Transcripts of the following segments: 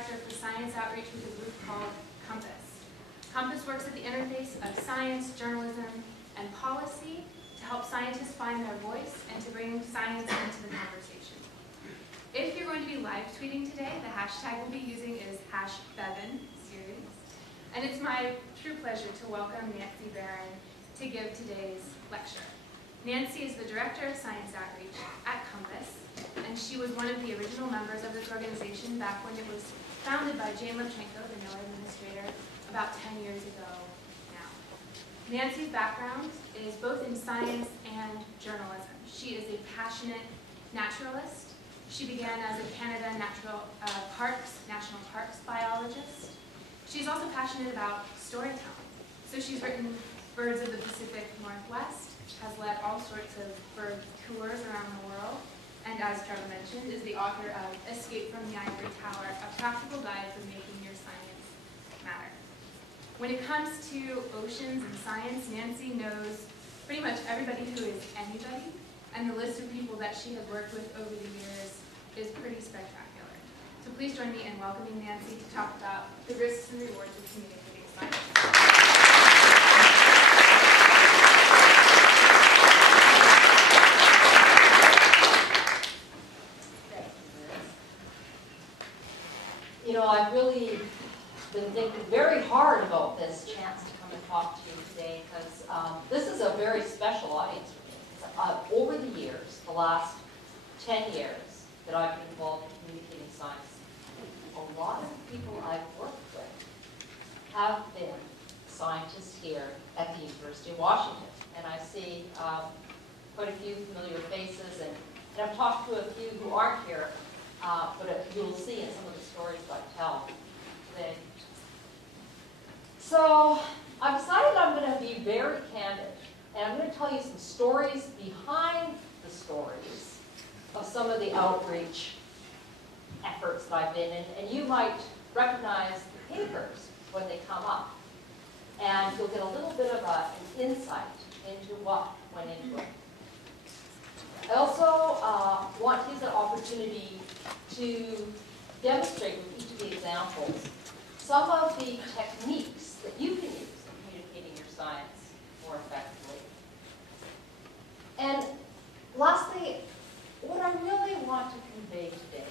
Director for Science Outreach with a group called Compass. Compass works at the interface of science, journalism, and policy to help scientists find their voice and to bring science into the conversation. If you're going to be live tweeting today, the hashtag we'll be using is #Bevan series. And it's my true pleasure to welcome Nancy Bevan to give today's lecture. Nancy is the Director of Science Outreach at Compass, and she was one of the original members of this organization back when it was founded by Jane Levchenko, the NOAA administrator, about 10 years ago now. Nancy's background is both in science and journalism. She is a passionate naturalist. She began as a Canada National Parks biologist. She's also passionate about storytelling. So she's written Birds of the Pacific Northwest, has led all sorts of bird tours around the world, and as Trevor mentioned, is the author of Escape from the Ivory Tower, a practical guide for making your science matter. When it comes to oceans and science, Nancy knows pretty much everybody who is anybody, and the list of people that she has worked with over the years is pretty spectacular. So please join me in welcoming Nancy to talk about the risks and rewards of communicating science. You know, I've really been thinking very hard about this chance to come and talk to you today because this is a very special audience for me. Over the years, the last 10 years that I've been involved in communicating science, a lot of the people I've worked with have been scientists here at the University of Washington. And I see quite a few familiar faces, and I've talked to a few who aren't here, but you'll see in some of the stories I tell today. So I've decided I'm going to be very candid, and I'm going to tell you some stories behind the stories of some of the outreach efforts that I've been in, and you might recognize the papers when they come up, and you'll get a little bit of an insight into what went into it. I also want to use that opportunity to demonstrate with each of the examples some of the techniques that you can use in communicating your science more effectively. And lastly, what I really want to convey today,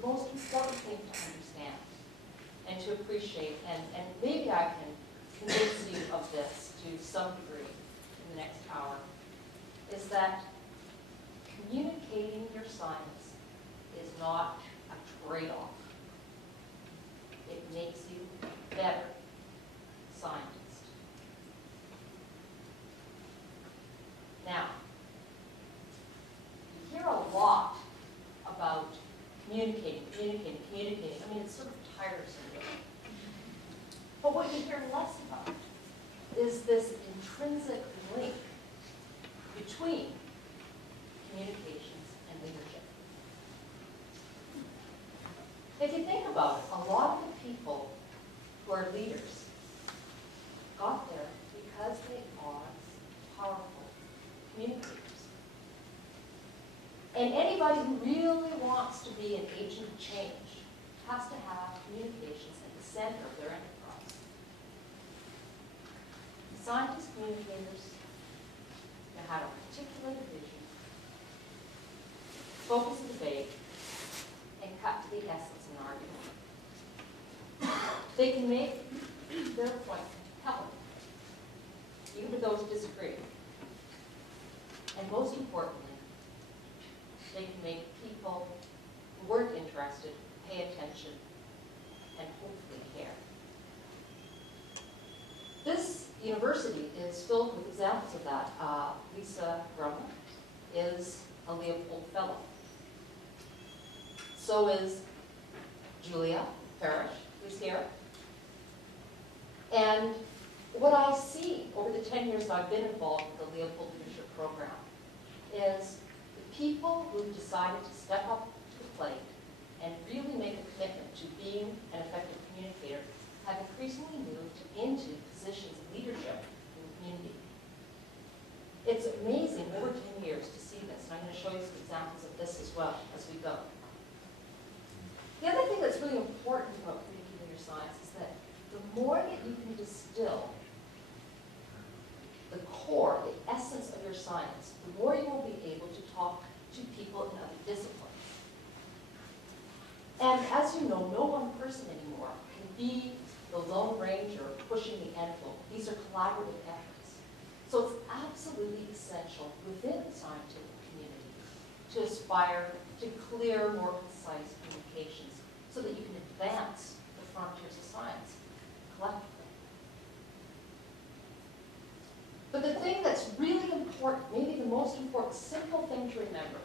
the most important thing to understand and to appreciate, and maybe I can convince you of this to some degree in the next hour, is that communicating your science is not a trade-off. It makes you better scientists. Now, you hear a lot about communicating. I mean, it's sort of tiresome. But what you hear less about is this intrinsic link between communications and leadership. If you think about it, a lot of the people who are leaders got there because they are powerful communicators. And anybody who really wants to be an agent of change has to have communications at the center of their enterprise. The scientist communicators know how to articulate a vision, focus a debate, and cut to the essence of an argument. They can make their point compelling, even to those who disagree. And most importantly, they can make people who weren't interested pay attention and hopefully care. This university is filled with examples of that. Lisa Grumman is a Leopold Fellow. So is Julia Parrish, who's here. And what I see over the 10 years I've been involved with the Leopold Leadership Program is the people who've decided to step up to the plate and really make a commitment to being an effective communicator have increasingly moved into positions of leadership in the community. It's amazing over 10 years to see this, and I'm going to show you some examples of this as well as we go. The other thing know no one person anymore can be the Lone Ranger pushing the envelope. These are collaborative efforts. So it's absolutely essential within the scientific community to aspire to clear, more concise communications so that you can advance the frontiers of science collectively. But the thing that's really important, maybe the most important simple thing to remember,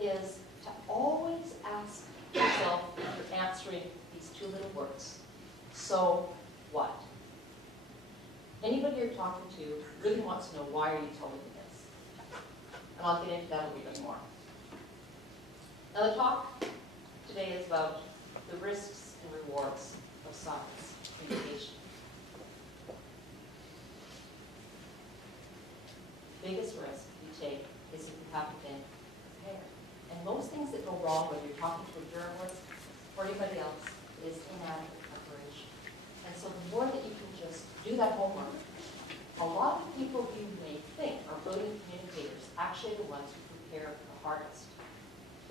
is to always ask yourself if you're answering these two little words. So what? Anybody you're talking to really wants to know, why are you telling me this? And I'll get into that a little bit more. Now the talk today is about the risks and rewards of science communication. The biggest risk you take is if you haven't been prepared. And most things that go wrong, whether you're talking to a journalist or anybody else, is inadequate preparation. And so the more that you can just do that homework, a lot of people you may think are brilliant communicators actually the ones who prepare the hardest.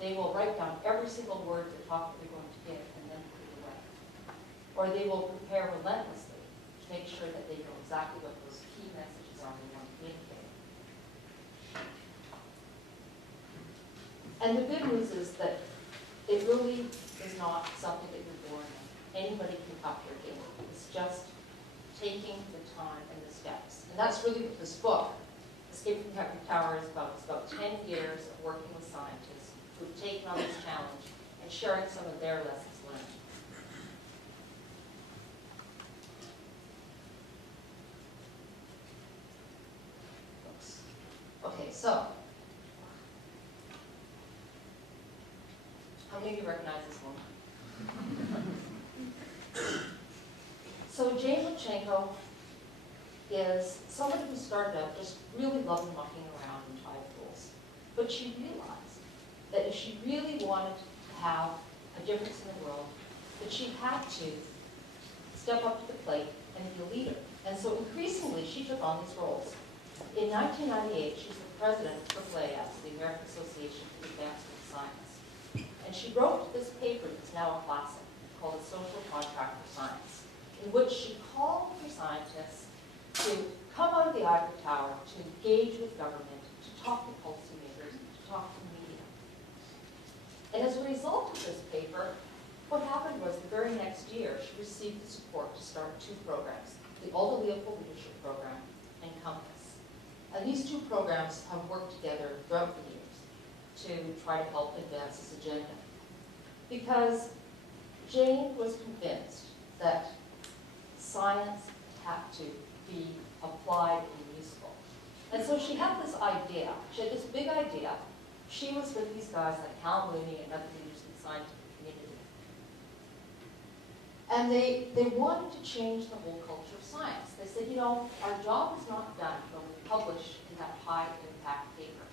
They will write down every single word the talk that they're going to give and then put it away. Or they will prepare relentlessly to make sure that they know exactly what those key messages are they want to communicate. And the good news is that it really is not something that you're born in. Anybody can up your game. It's just taking the time and the steps. And that's really what this book, Escape from Captive Tower, is about. It's about 10 years of working with scientists who've taken on this challenge and sharing some of their lessons learned. Oops. Okay, so how many of you recognize this woman? So Jane Lubchenco is somebody who started out just really loving mucking around in tide pools. But she realized that if she really wanted to have a difference in the world, that she had to step up to the plate and be a leader. And so increasingly, she took on these roles. In 1998, she was the president of AAAS, the American Association for the Advancement of Science. And she wrote this paper that's now a classic called The Social Contract for Science, in which she called for scientists to come out of the ivory tower, to engage with government, to talk to policymakers, to talk to the media. And as a result of this paper, what happened was the very next year, she received the support to start 2 programs, the Alda Leopold Leadership Program and Compass. And these 2 programs have worked together throughout the years to try to help advance this agenda. Because Jane was convinced that science had to be applied and useful. And so she had this idea. She had this big idea. She was with these guys like Hal Mooney and other leaders in the scientific community. And they wanted to change the whole culture of science. They said, you know, our job is not done when we publish in that high-impact paper.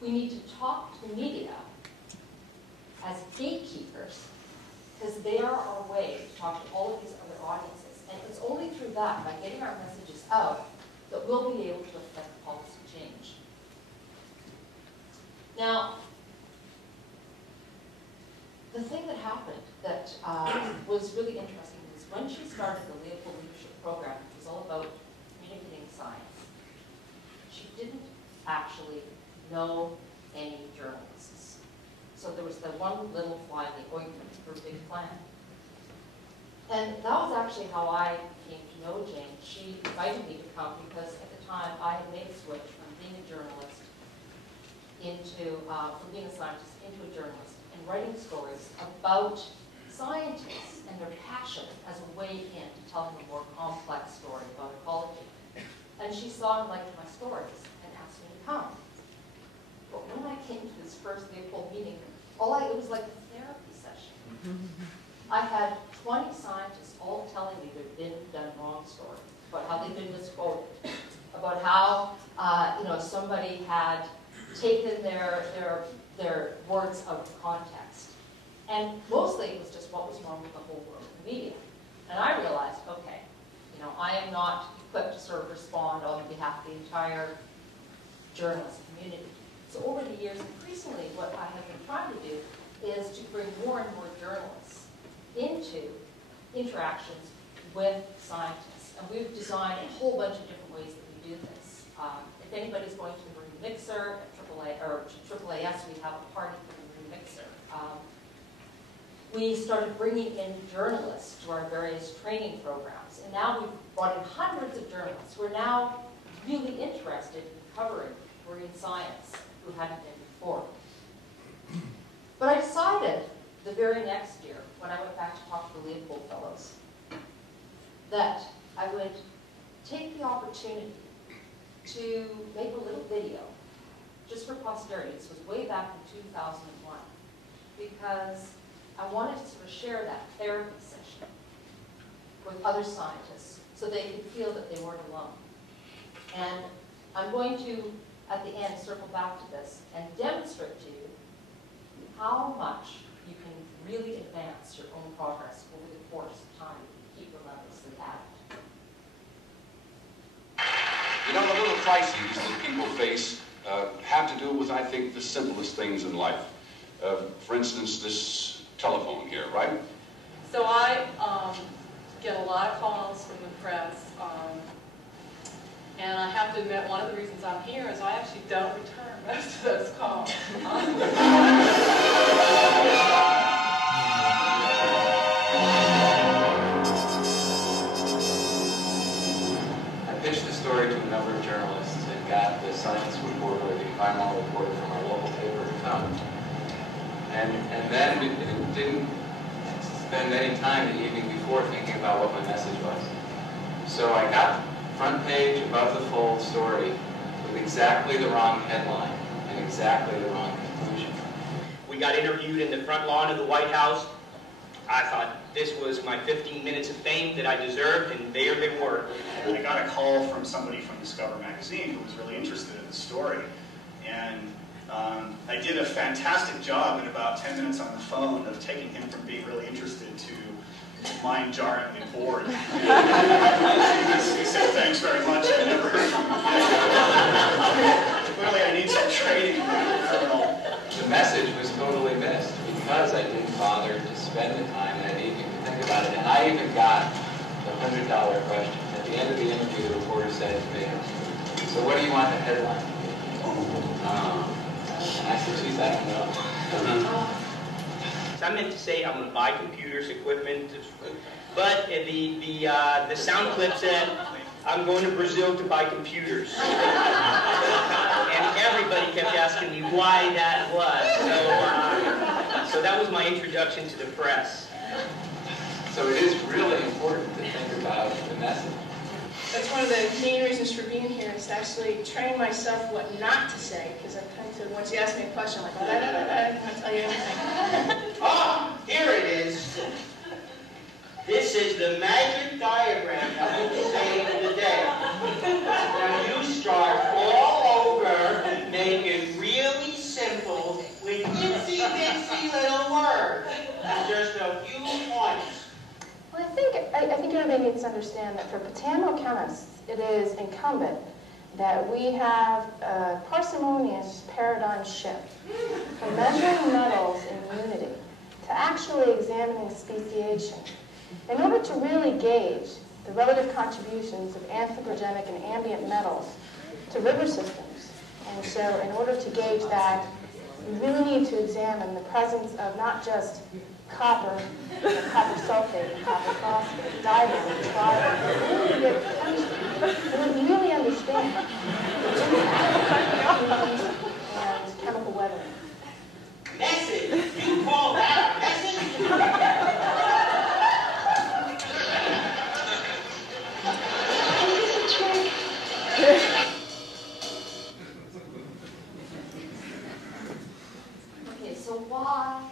We need to talk to the media as gatekeepers, because they are our way to talk to all of these other audiences. And it's only through that, by getting our messages out, that we'll be able to affect policy change. Now, the thing that happened that was really interesting is when she started the Leopold Leadership Program, which was all about communicating science, she didn't actually know any journalists. So there was the one little fly in the ointment for a big plan. And that was actually how I came to know Jane. She invited me to come because at the time I had made a switch from being a journalist into, from being a scientist into a journalist, and writing stories about scientists and their passion as a way in to telling a more complex story about ecology. And she saw and liked my stories and asked me to come. But when I came to this first Leopold meeting, it was like a therapy session. I had 20 scientists all telling me their been done wrong stories, about how they've been misquoted, about how somebody had taken their words out of context. And mostly it was just what was wrong with the whole world of the media. And I realized, okay, I am not equipped to sort of respond on behalf of the entire journalist community. So over the years, increasingly, what I have been trying to do is to bring more and more journalists into interactions with scientists. And we've designed a whole bunch of different ways that we do this. If anybody's going to the Marine Mixer at AAAS, we have a party for the Marine Mixer. We started bringing in journalists to our various training programs. And now we've brought in hundreds of journalists who are now really interested in covering marine science who hadn't been before. But I decided the very next year, when I went back to talk to the Leopold Fellows, that I would take the opportunity to make a little video, just for posterity. This was way back in 2001, because I wanted to sort of share that therapy session with other scientists so they could feel that they weren't alone. And I'm going to, at the end, circle back to this and demonstrate to you how much you can really advance your own progress over the course of time to keep relentlessly at it. You know, the little crises that people face have to do with, I think, the simplest things in life. For instance, this telephone here, right? So I get a lot of calls from the press, and I have to admit one of the reasons I'm here is I actually don't return most of those calls. I pitched the story to a number of journalists and got the science reporter, the environmental reporter from our local paper to come. And then it didn't spend any time the evening before thinking about what my message was. So I got front page above the fold story with exactly the wrong headline and exactly the wrong conclusion. We got interviewed in the front lawn of the White House. I thought this was my 15 minutes of fame that I deserved, and there they were. I got a call from somebody from Discover magazine who was really interested in the story. And I did a fantastic job in about 10 minutes on the phone of taking him from being really interested to mind-jarringly bored. He said, "Thanks very much, I never heard from you." Clearly I need some training, Colonel. The message was totally missed because I didn't bother to spend the time that evening to think about it. And I even got the $100 question. At the end of the interview, the reporter said to me, "So what do you want the headline to be?" And I said, "Geez, I don't know." I meant to say I'm going to buy computers, equipment, but the sound clip said I'm going to Brazil to buy computers. And everybody kept asking me why that was. So that was my introduction to the press. So it is really important to think about the message. That's one of the main reasons for being here, is to actually train myself what not to say, because I tend to, once you ask me a question, I'm like, I'm going to tell you everything. Ah, here it is. This is the magic diagram that will be saved for the day. Now you start all over, make it really simple with itsy-bitsy little words and just a few points. Well, I think everybody needs to understand that for botanical chemists, it is incumbent that we have a parsimonious paradigm shift from measuring metals in unity to actually examining speciation in order to really gauge the relative contributions of anthropogenic and ambient metals to river systems. And so in order to gauge that, we really need to examine the presence of not just copper, copper sulfate, and copper phosphate, diamond, and trial, really get chemistry, and we really understand the impact and chemical weathering. Message? You call that a message? Okay, so why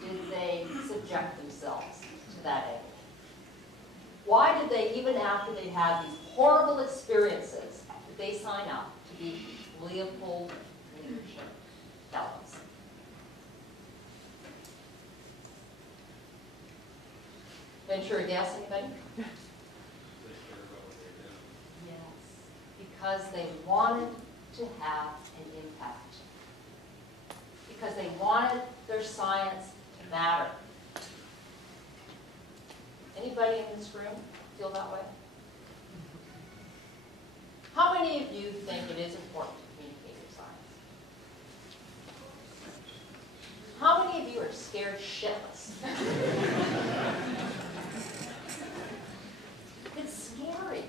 did they subject themselves to that end? Why did they, even after they had these horrible experiences, did they sign up to be Leopold Leadership Fellows? Venture a guess, anybody? Yes, because they wanted to have an impact. because they wanted their science to matter. Anybody in this room feel that way? How many of you think it is important to communicate your science? How many of you are scared shitless? It's scary.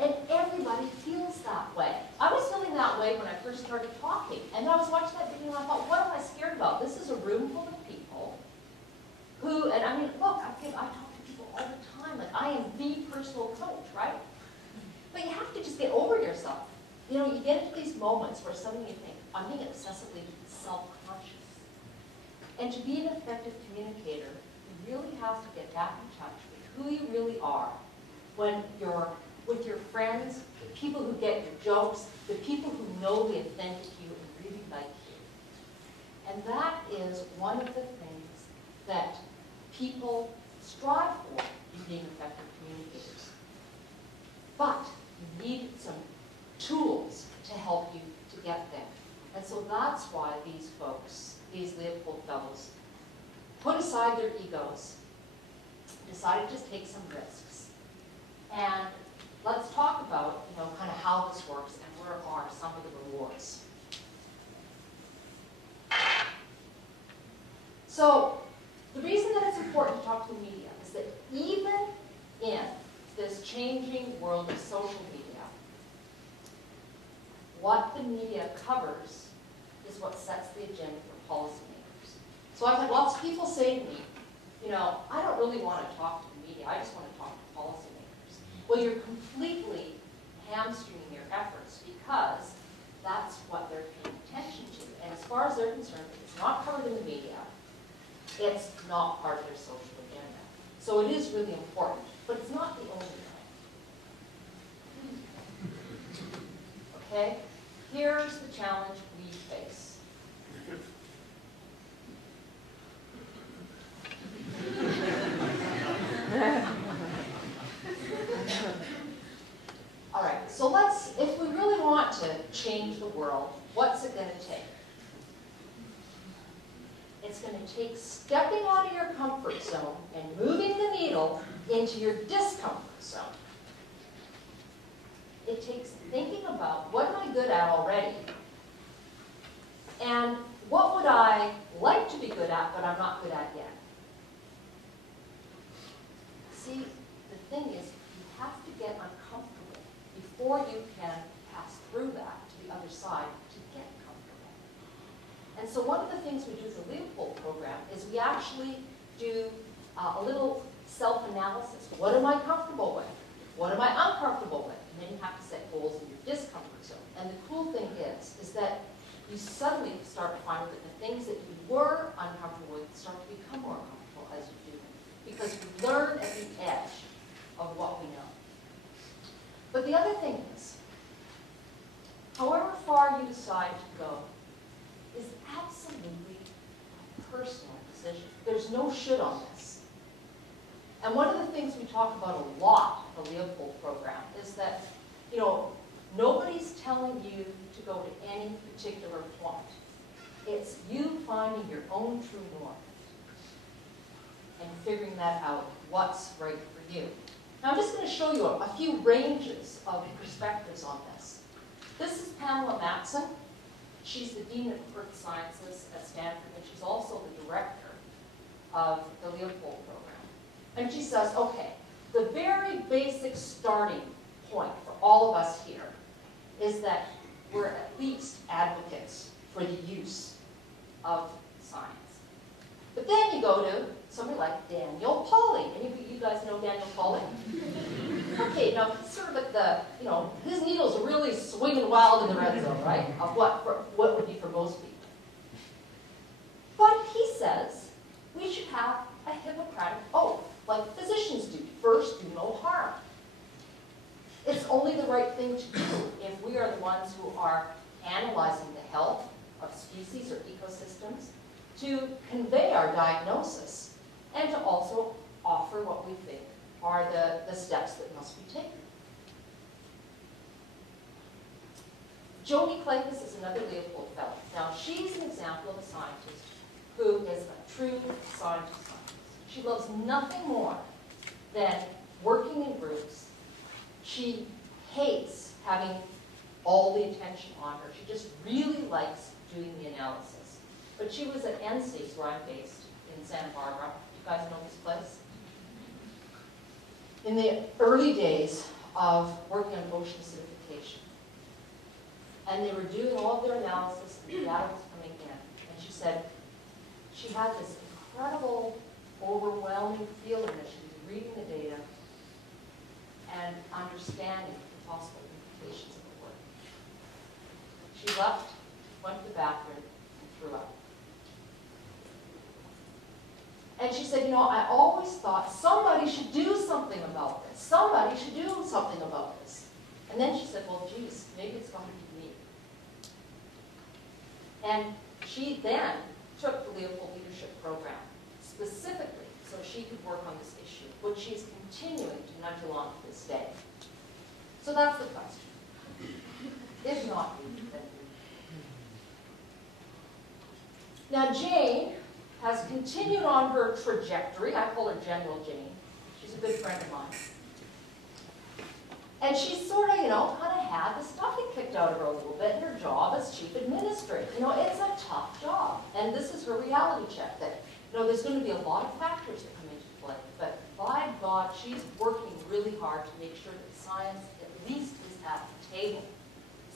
And everybody feels that way. I was feeling that way when I first started talking. And I was watching that video and I thought, what am I scared about? This is a room full of people who, and I mean, look, I talk to people all the time. Like, I am the personal coach, right? But you have to just get over yourself. You know, you get into these moments where suddenly you think, I'm being excessively self-conscious. And to be an effective communicator, you really have to get back in touch with who you really are when you're with your friends, the people who get your jokes, the people who know the authentic you and really like you. And that is one of the things that people strive for in being effective communicators. But you need some tools to help you to get there. And so that's why these folks, these Leopold fellows, put aside their egos, decided to take some risks. And let's talk about, you know, kind of how this works and where are some of the rewards. So the reason that it's important to talk to the media is that even in this changing world of social media, what the media covers is what sets the agenda for policymakers. So I've had lots of people say to me, you know, I don't really want to talk to the media, I just want to talk to policymakers. Well, you're completely hamstringing your efforts because that's what they're paying attention to. And as far as they're concerned, if it's not covered in the media, it's not part of their social agenda. So it is really important, but it's not the only thing. Okay? Here's the challenge we face. All right, so if we really want to change the world, what's it going to take? It's going to take stepping out of your comfort zone and moving the needle into your discomfort zone. It takes thinking about what am I good at already, and what would I like to be good at, but I'm not good at yet. See, the thing is, you have to get uncomfortable before you can pass through that to the other side to get comfortable. And so one of the things we do with the Leopold program is we actually do a little self-analysis. What am I comfortable with? What am I uncomfortable with? And then you have to set goals in your discomfort zone. And the cool thing is that you suddenly start to find that the things that you were uncomfortable with start to become more comfortable as you do them. Because we learn at the edge of what we know. But the other thing is, however far you decide to go is absolutely a personal decision. There's no should on this. And one of the things we talk about a lot in the Leopold program is that, you know, nobody's telling you to go to any particular point. It's you finding your own true north and figuring that out, what's right for you. Now I'm just going to show you a few ranges of perspectives on this. This is Pamela Matson. She's the Dean of Earth Sciences at Stanford, and she's also the director of the Leopold program. And she says, okay, the very basic starting point for all of us here is that we're at least advocates for the use of science. But then you go to somebody like Daniel Pauly. Any of you guys know Daniel Pauly? Okay, now he's sort of at the, you know, his needles are really swinging wild in the red zone, right? Of what would be for most people. But he says we should have a Hippocratic oath, like physicians do. First, do no harm. It's only the right thing to do if we are the ones who are analyzing the health of species or ecosystems, to convey our diagnosis, and to also offer what we think are the steps that must be taken. Joni Claykus is another Leopold Fellow. Now, she's an example of a scientist who is a true scientist. She loves nothing more than working in groups. She hates having all the attention on her. She just really likes doing the analysis. But she was at NC's, where I'm based, in Santa Barbara. You guys know this place? In the early days of working on ocean acidification. And they were doing all of their analysis, and the data was coming in. And she said she had this incredible, overwhelming feeling that she was reading the data and understanding the possible implications of the work. She left, went to the bathroom, and threw up. And she said, you know, I always thought somebody should do something about this. Somebody should do something about this. And then she said, well, geez, maybe it's going to be me. And she then took the Leopold Leadership Program specifically so she could work on this issue, which she's continuing to nudge along to this day. So that's the question. If not you, then you. Now Jane has continued on her trajectory. I call her General Jane. She's a good friend of mine. And she sort of, you know, kind of had the stuffing kicked out of her a little bit in her job as chief administrator. You know, it's a tough job. And this is her reality check that, you know, there's going to be a lot of factors that come into play. But by God, she's working really hard to make sure that science at least is at the table.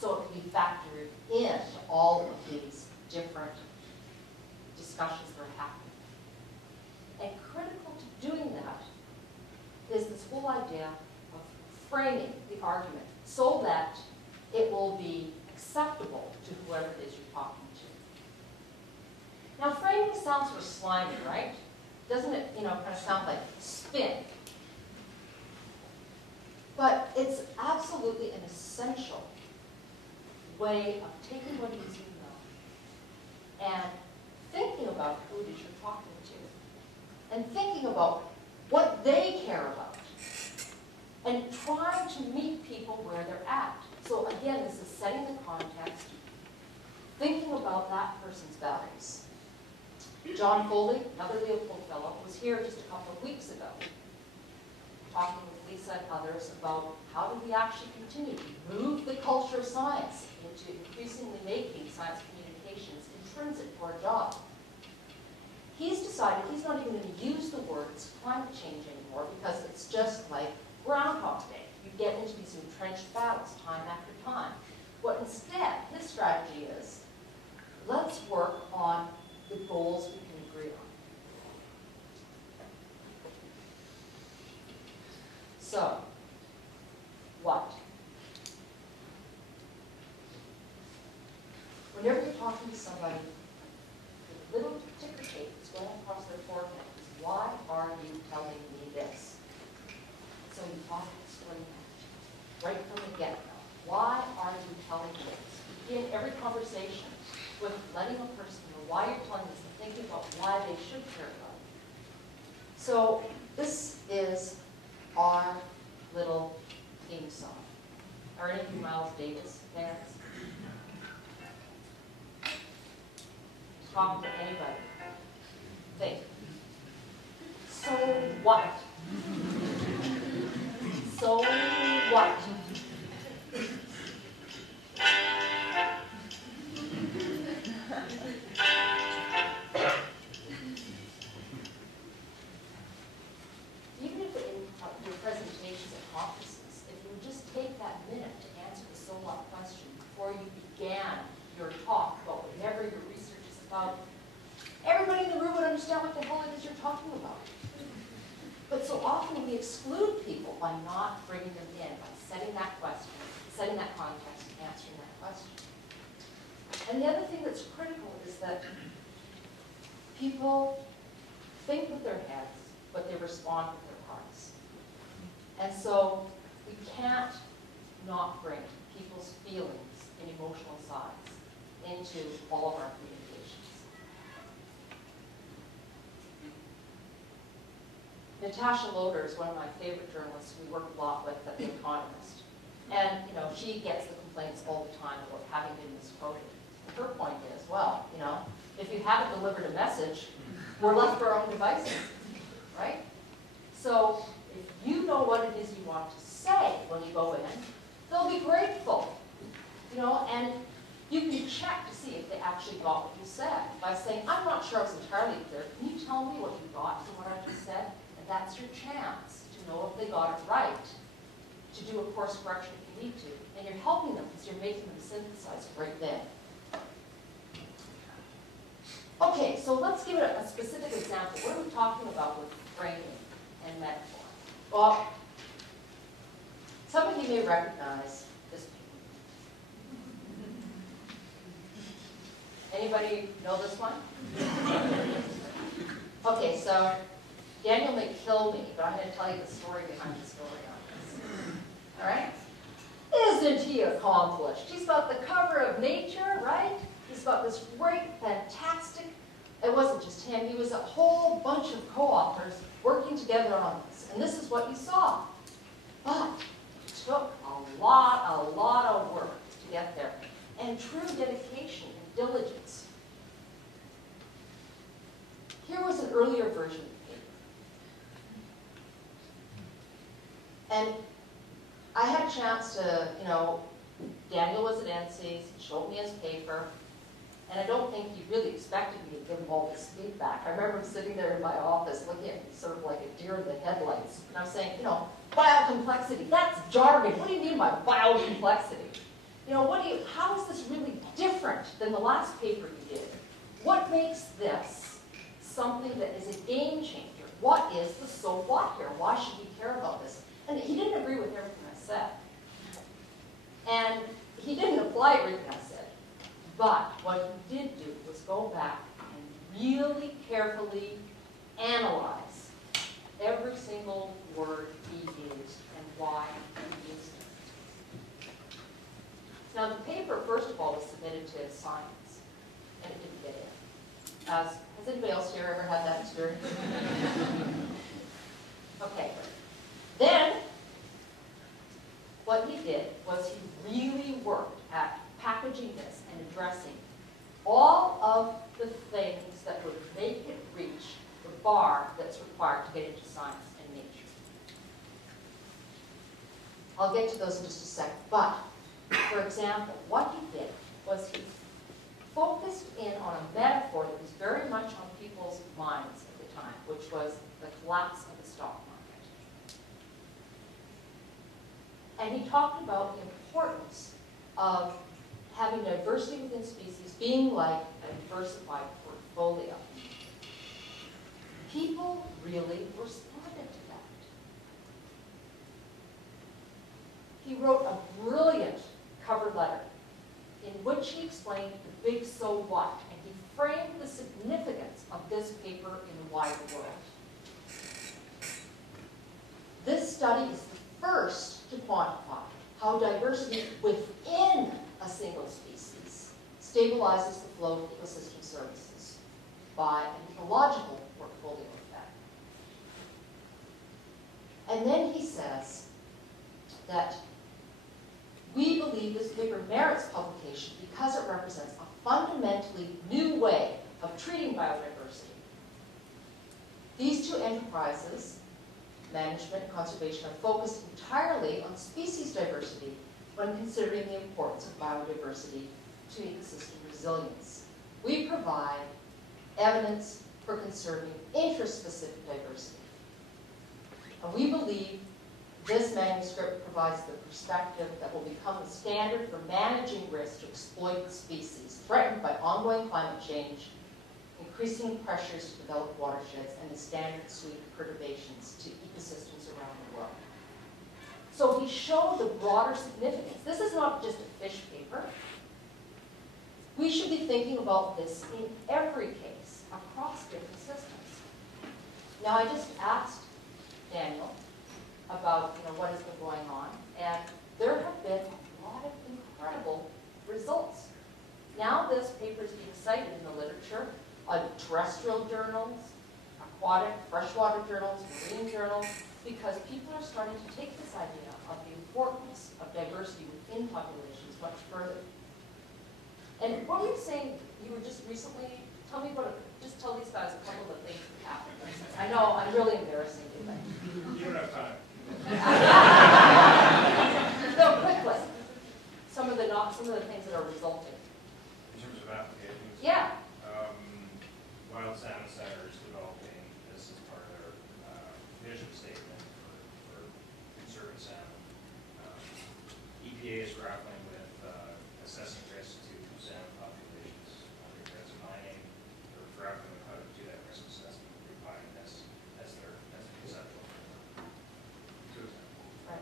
So it can be factored into all of these different discussions that are happening. And critical to doing that is this whole idea of framing the argument so that it will be acceptable to whoever it is you're talking to. Now, framing sounds sort of slimy, right? Doesn't it, you know, kind of sound like spin? But it's absolutely an essential way of taking what it is you know and thinking about who it is you're talking to, and thinking about what they care about, and trying to meet people where they're at. So again, this is setting the context, thinking about that person's values. John Foley, another Leopold Fellow, was here just a couple of weeks ago, talking with Lisa and others about how do we actually continue to move the culture of science into increasingly making science communications intrinsic for a job. He's decided he's not even going to use the words climate change anymore because it's just like Groundhog Day. You get into these entrenched battles time after time. What instead, his strategy is, let's work on the goals we can agree on. So, what? Whenever you're talking to somebody, the little ticker tape that's going across their forehead is, why are you telling me this? So you talk to explain that right from the get-go. Why are you telling me this? Begin every conversation with letting a person know why you're telling this and thinking about why they should care about it. So this is our little theme song. Are any of you Miles Davis fans? Talk to anybody. Think. So what? So what? Even if in your presentations at conferences, if you would just take that minute to answer the so what question before you began your talk about whatever your research is about, everybody in the room would understand what the hell it is you're talking about. But so often we exclude people by not bringing them in, by setting that question, setting that context, and answering that question. And the other thing that's critical is that people think with their heads, but they respond with their hearts. And so we can't not bring people's feelings and emotional sides into all of our communications. Natasha Loder is one of my favorite journalists we work a lot with at The Economist. And, you know, she gets the complaints all the time about having been misquoted. Her point is, well, you know, if you haven't delivered a message, we're left to our own devices, right? So if you know what it is you want to say when you go in, they'll be grateful, you know, and you can check to see if they actually got what you said by saying, I'm not sure I was entirely clear. Can you tell me what you got from what I just said? And that's your chance to know if they got it right, to do a course correction if you need to. And you're helping them because you're making them synthesize it right then. Okay, so let's give it a specific example. What are we talking about with framing and metaphor? Well, some of you may recognize this picture. Anybody know this one? Okay, so Daniel may kill me, but I'm going to tell you the story behind the story on this. All right? Isn't he accomplished? He's got the cover of Nature, right? He's got this great, fantastic, it wasn't just him, he was a whole bunch of co-authors working together on this. And this is what you saw. But it took a lot of work to get there. And true dedication and diligence. Here was an earlier version of the paper. And I had a chance to, you know, Daniel was at NC's, he showed me his paper, and I don't think he really expected me to give him all this feedback. I remember him sitting there in my office looking at me sort of like a deer in the headlights. And I was saying, you know, biocomplexity, that's jargon. What do you mean by biocomplexity? You know, how is this really different than the last paper you did? What makes this something that is a game changer? What is the so what here? Why should we care about this? And he didn't agree with everything I said. And he didn't apply everything I said. But what he did do was go back and really carefully analyze every single word he used and why he used it. Now the paper, first of all, was submitted to science, and it didn't get in. Has anybody else here ever had that experience? Okay. Then, what he did was he really worked at packaging this and addressing all of the things that would make it reach the bar that's required to get into science and nature. I'll get to those in just a second. But, for example, what he did was he focused in on a metaphor that was very much on people's minds at the time, which was the collapse of the stock market. And he talked about the importance of having diversity within species being like a diversified portfolio. People really responded to that. He wrote a brilliant cover letter in which he explained the big so what, and he framed the significance of this paper in the wider world. This study is the first to quantify how diversity within a single species stabilizes the flow of ecosystem services by an ecological portfolio effect. And then he says that we believe this paper merits publication because it represents a fundamentally new way of treating biodiversity. These two enterprises, management and conservation, are focused entirely on species diversity when considering the importance of biodiversity to ecosystem resilience. We provide evidence for conserving interest-specific diversity. And we believe this manuscript provides the perspective that will become the standard for managing risks to exploit the species threatened by ongoing climate change, increasing pressures to develop watersheds, and the standard suite of perturbations to ecosystems around the world. So he showed the broader significance. This is not just a fish paper. We should be thinking about this in every case, across different systems. Now, I just asked Daniel about what has been going on, and there have been a lot of incredible results. Now this paper is being cited in the literature on terrestrial journals, aquatic, freshwater journals, marine journals, because people are starting to take this idea of the importance of diversity within populations much And what were you saying, you were just recently, tell me about it, just tell these guys a couple of things that happened. I know, I'm really embarrassing you, but. You don't have time. No, quickly. Some of the things that are resulting. In terms of applications? Yeah. Wild Salmon Center is developing this as part of their vision statement for conserving salmon. EPA is grappling with assessing risk to salmon populations under threats of mining. They're grappling with how to do that risk assessment, refining this as their conceptual framework. Right.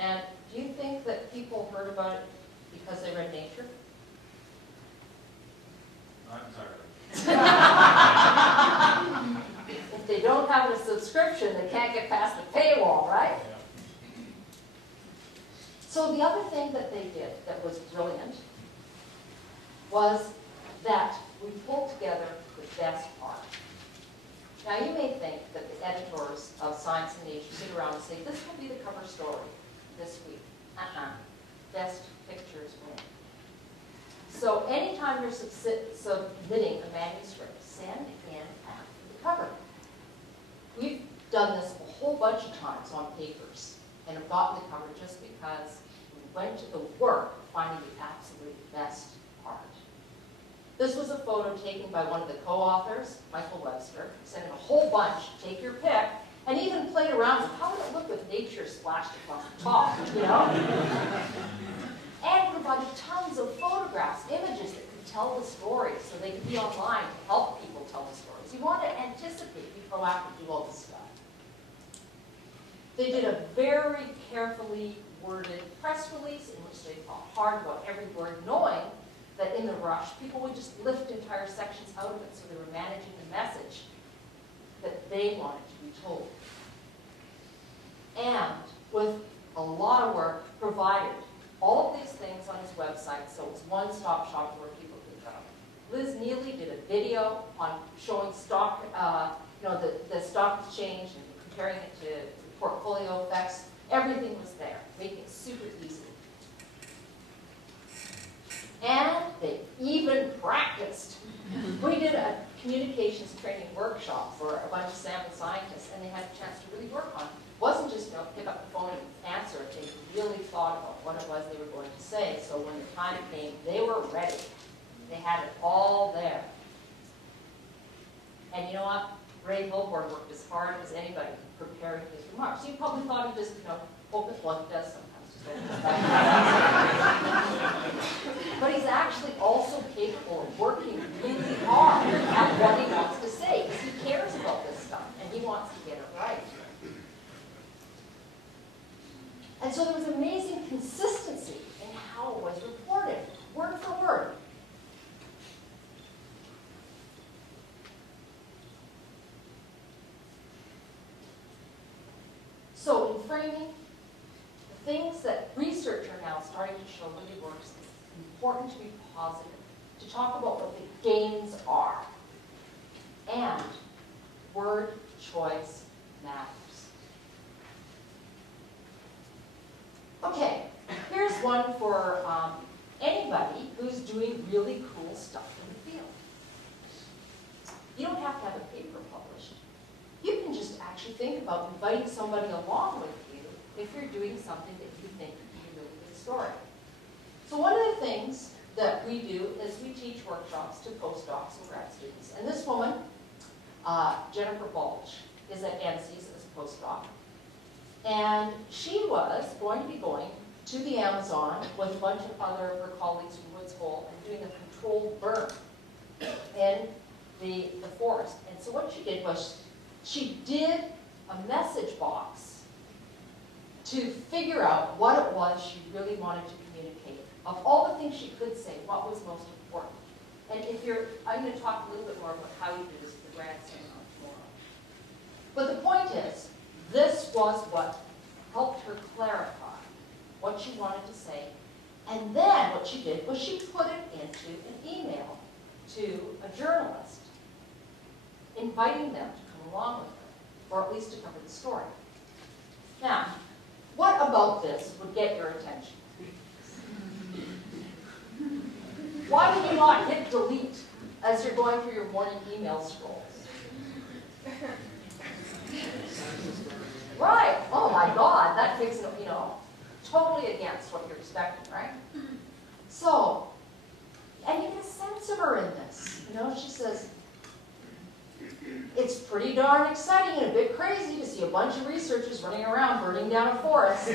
And do you think that people heard about it because they read Nature? Not entirely. If they don't have a subscription, they can't get past the paywall, right? Yeah. So the other thing that they did that was brilliant was that we pulled together the best art. Now you may think that the editors of Science and Nature sit around and say, this will be the cover story this week. Best pictures win. So anytime you're submitting a manuscript, send in after the cover. We've done this a whole bunch of times on papers and have gotten the cover just because we went to the work of finding the absolute best art. This was a photo taken by one of the co-authors, Michael Webster. Sent in a whole bunch, take your pick, and even played around with how would it look with nature splashed across the top, you know? And provided tons of photographs, images that could tell the story so they could be online to help people tell the stories. You want to anticipate, be proactive, do all this stuff. They did a very carefully worded press release in which they thought hard about every word, knowing that in the rush, people would just lift entire sections out of it, so they were managing the message that they wanted to be told. And with a lot of work, provided all of these things on his website, so it was one-stop shop where people could go. Liz Neely did a video on showing stock, the stock exchange and comparing it to portfolio effects. Everything was there, making it super easy. And they even practiced. We did a communications training workshop for a bunch of salmon scientists, and they had a chance to really work on it. It wasn't just, pick up the phone and answer it. They really thought about what it was they were going to say, so when the time came, they were ready. They had it all there. And you know what? Ray Milborn worked as hard as anybody preparing his remarks. You probably thought he just, open what he does sometimes. Just open his back. But he's actually also capable of working really hard at what he wants to say, because he cares about this stuff, and he wants to get it right. And so there was amazing consistency in how it was reported, word for word. So in framing, the things that research are now starting to show really works, it's important to be positive, to talk about what the gains are. And word choice matters. Okay, here's one for anybody who's doing really cool stuff in the field. You don't have to have a paper published. You can just actually think about inviting somebody along with you if you're doing something that you think would be a really good story. So one of the things that we do is we teach workshops to postdocs and grad students. And this woman, Jennifer Balch, is at NC's as a postdoc. And she was going to be going to the Amazon with a bunch of other of her colleagues from Woods Hole and doing a controlled burn in the forest. And so what she did was she did a message box to figure out what it was she really wanted to communicate. Of all the things she could say, what was most important? And I'm going to talk a little bit more about how you do this for the grad seminar tomorrow. But the point is, this was what helped her clarify what she wanted to say. And then what she did was she put it into an email to a journalist, inviting them to come along with her, or at least to cover the story. Now, what about this would get your attention? Why would you not hit delete as you're going through your morning email scrolls? Right. Oh my God, that makes, you know, totally against what you're expecting, right? So, and you get a sense of her in this. You know, she says, it's pretty darn exciting and a bit crazy to see a bunch of researchers running around burning down a forest.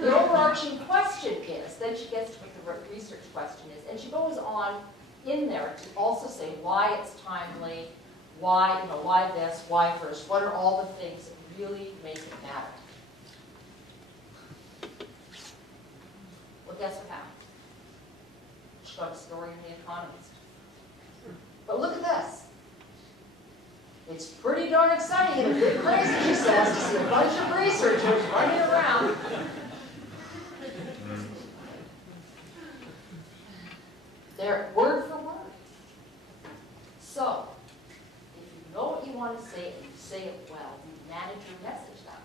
The overarching question is, then she gets to what the research question is, and she goes on in there to also say why it's timely, why, you know, why this, why first, what are all the things that really make it matter. Well, guess what happened? She got a story in The Economist. But look at this. It's pretty darn exciting and a bit crazy, she says, to see a bunch of researchers running around. They're word for word. So, if you know what you want to say and you say it well, you manage your message that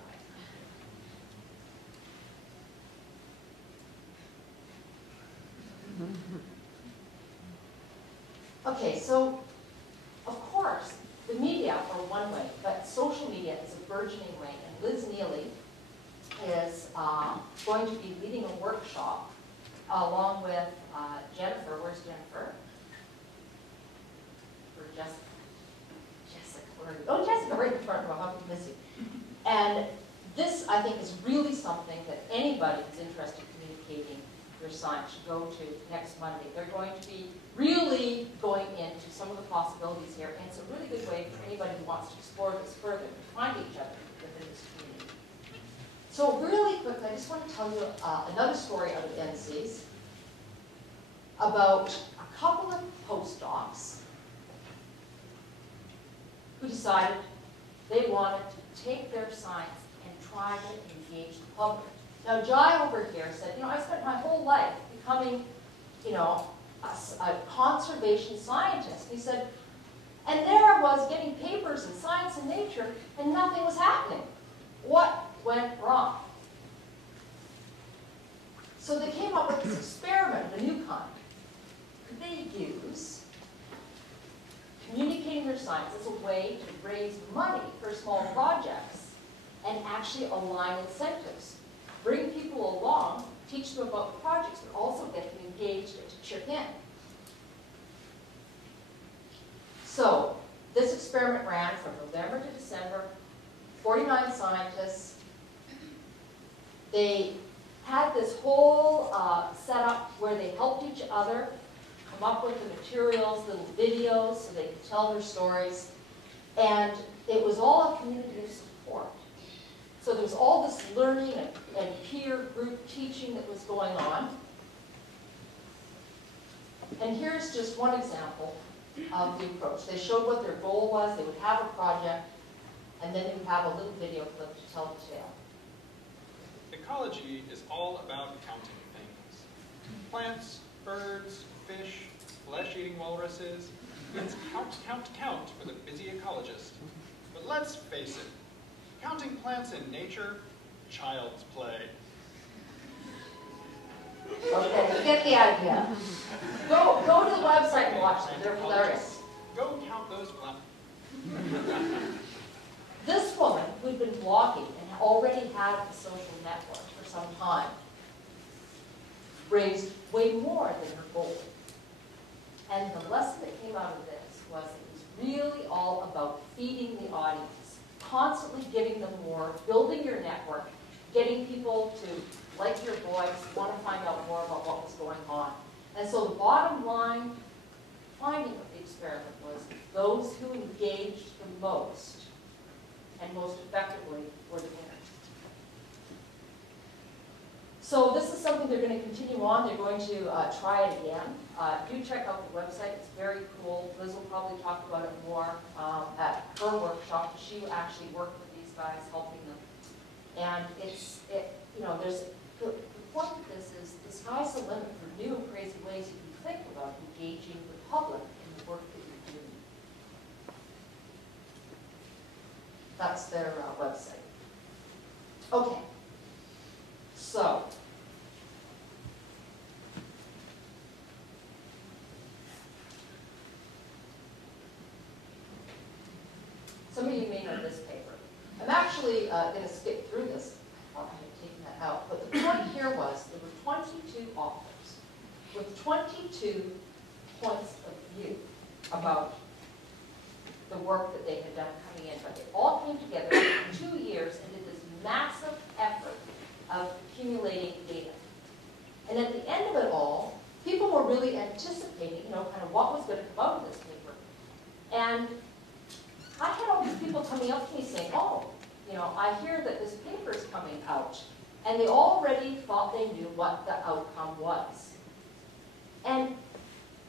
way. Okay, so, of course, the media are one way, but social media is a burgeoning way, and Liz Neely is going to be leading a workshop along with Jennifer. Where's Jennifer? Or Jessica. Jessica, where are you? Oh, Jessica, right in front row. How could I miss you? And this, I think, is really something that anybody who's interested in communicating your science should go to next Monday. They're going to be really going into some of the possibilities here, and it's a really good way for anybody who wants to explore this further to find each other within this community. So really quickly, I just want to tell you another story out of NC's about a couple of postdocs who decided they wanted to take their science and try to engage the public. Now, Jai over here said, you know, I spent my whole life becoming, you know, a conservation scientist. He said, and there I was getting papers in Science and Nature, and nothing was happening. What went wrong? So they came up with this experiment, a new kind. They use communicating their science as a way to raise money for small projects and actually align incentives. Bring people along, teach them about the projects, but also get them engaged and to chip in. So, this experiment ran from November to December, 49 scientists. They had this whole setup where they helped each other come up with the materials, little videos, so they could tell their stories. And it was all a community of support. So there was all this learning and peer group teaching that was going on. And here's just one example of the approach. They showed what their goal was. They would have a project, and then they would have a little video clip to tell the tale. Ecology is all about counting things. Plants, birds, fish, flesh-eating walruses. It's count, count, count for the busy ecologist. But let's face it, counting plants in nature, child's play. Okay, you get the idea. Go to the website and watch them. They're hilarious. Go count those plants. This woman, who'd been blogging and already had a social network for some time, raised way more than her goal. And the lesson that came out of this was it was really all about feeding the audience, constantly giving them more, building your network, getting people to like your voice, want to find out more about what was going on. And so the bottom line finding of the experiment was those who engaged the most and most effectively were the winners. So this is something they're going to continue on. They're going to try it again. Do check out the website. It's very cool. Liz will probably talk about it more at her workshop. She actually worked with these guys, helping them. And you know, there's the point of this is the sky's the limit for new and crazy ways you can think about engaging the public in the work that you're doing. That's their website. Okay. So, Some of you may know this paper. I'm actually going to skip through this. I thought I had taken that out. But the point here was there were 22 authors with 22 points of view about the work that they had done coming in. But they all came together for 2 years and did this massive effort of accumulating data. And at the end of it all, people were really anticipating, kind of what was going to come out of this paper. And I had all these people coming up to me saying, oh, I hear that this paper is coming out. And they already thought they knew what the outcome was. And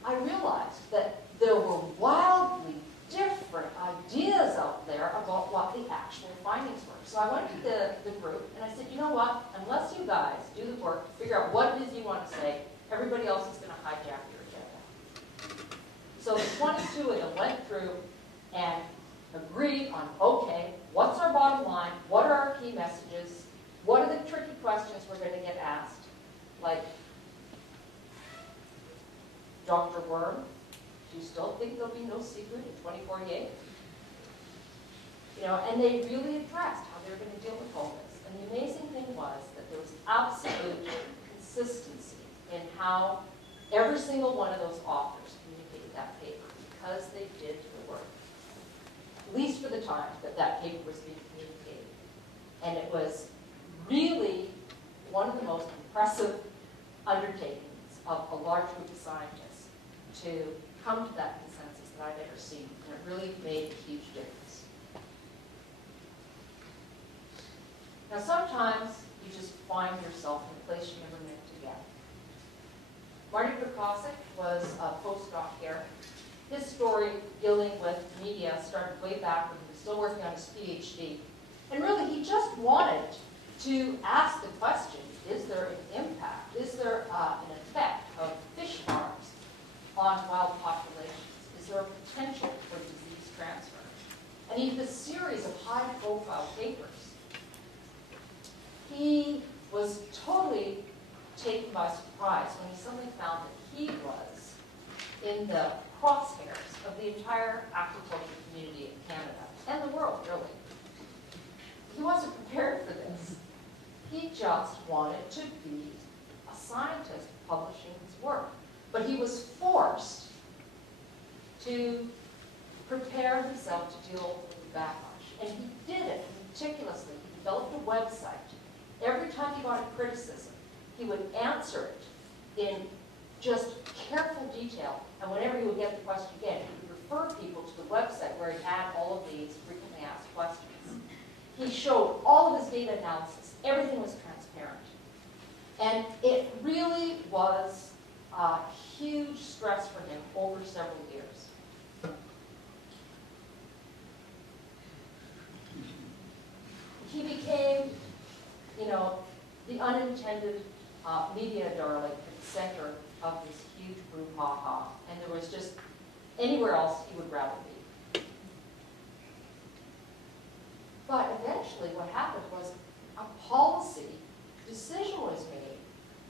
I realized that there were wildly different ideas out there about what the actual findings were. So I went to the group and I said, you know what, unless you guys do the work to figure out what it is you want to say, everybody else is going to hijack your agenda. So the 22 of them went through and agreed on, okay, what's our bottom line? What are our key messages? What are the tricky questions we're going to get asked? Like, Dr. Worm, do you still think there'll be no seafood in 2048? And they really addressed how they were going to deal with all this. And the amazing thing was that there was absolute consistency in how every single one of those authors communicated that paper because they did the work. At least for the time that paper was being communicated. And it was really one of the most impressive undertakings of a large group of scientists to come to that consensus that I've ever seen. And it really made a huge difference. Now sometimes you just find yourself in a place you never meant to get. Marty Prokosik was a postdoc here. His story dealing with media started way back when he was still working on his PhD. And really he just wanted to ask the question, is there an impact? Is there an effect of fish farms on wild populations? Is there a potential for disease transfer? And he did a series of high-profile papers. He was totally taken by surprise when he suddenly found that he was in the crosshairs of the entire aquaculture community in Canada, and the world, really. He wasn't prepared for this. He just wanted to be a scientist publishing his work. But he was forced to prepare himself to deal with the backlash. And he did it meticulously. He developed a website. Every time he got a criticism, he would answer it in just careful detail. And whenever he would get the question again, he would refer people to the website where he had all of these frequently asked questions. He showed all of his data analysis. Everything was transparent. And it really was a huge stress for him over several years. He became, the unintended media darling at the center of this huge brouhaha. And there was just anywhere else he would rather be. But eventually what happened was a policy decision was made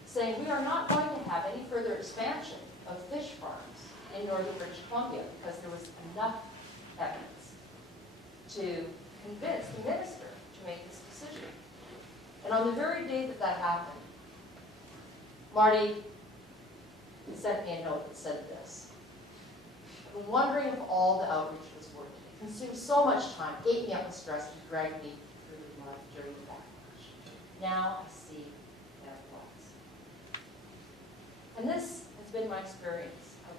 saying we are not going to have any further expansion of fish farms in northern British Columbia because there was enough evidence to convince the minister to make this decision. And on the very day that that happened, Marty sent me a note that said this. I've been wondering if all the outreach was worth it. It consumed so much time, ate me up with stress, and dragged me through the mud during the backlash. Now I see that it was. And this has been my experience of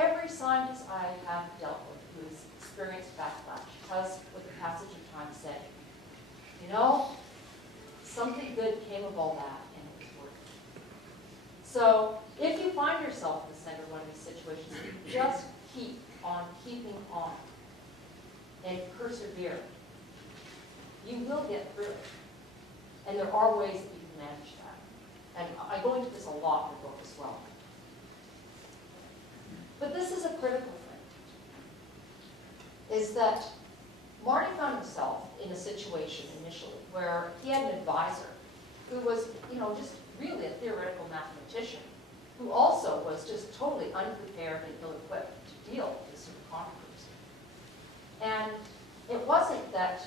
every scientist I have dealt with who has experienced backlash has, with the passage of time, said, something good came of all that, and it was worth it. So if you find yourself in the center of one of these situations, you just keep on keeping on and persevere. You will get through it. And there are ways that you can manage that. And I go into this a lot in the book as well. But this is a critical thing, is that Marty found himself in a situation initially where he had an advisor who was, just really a theoretical mathematician, who also was just totally unprepared and ill-equipped to deal with this sort of controversy. And it wasn't that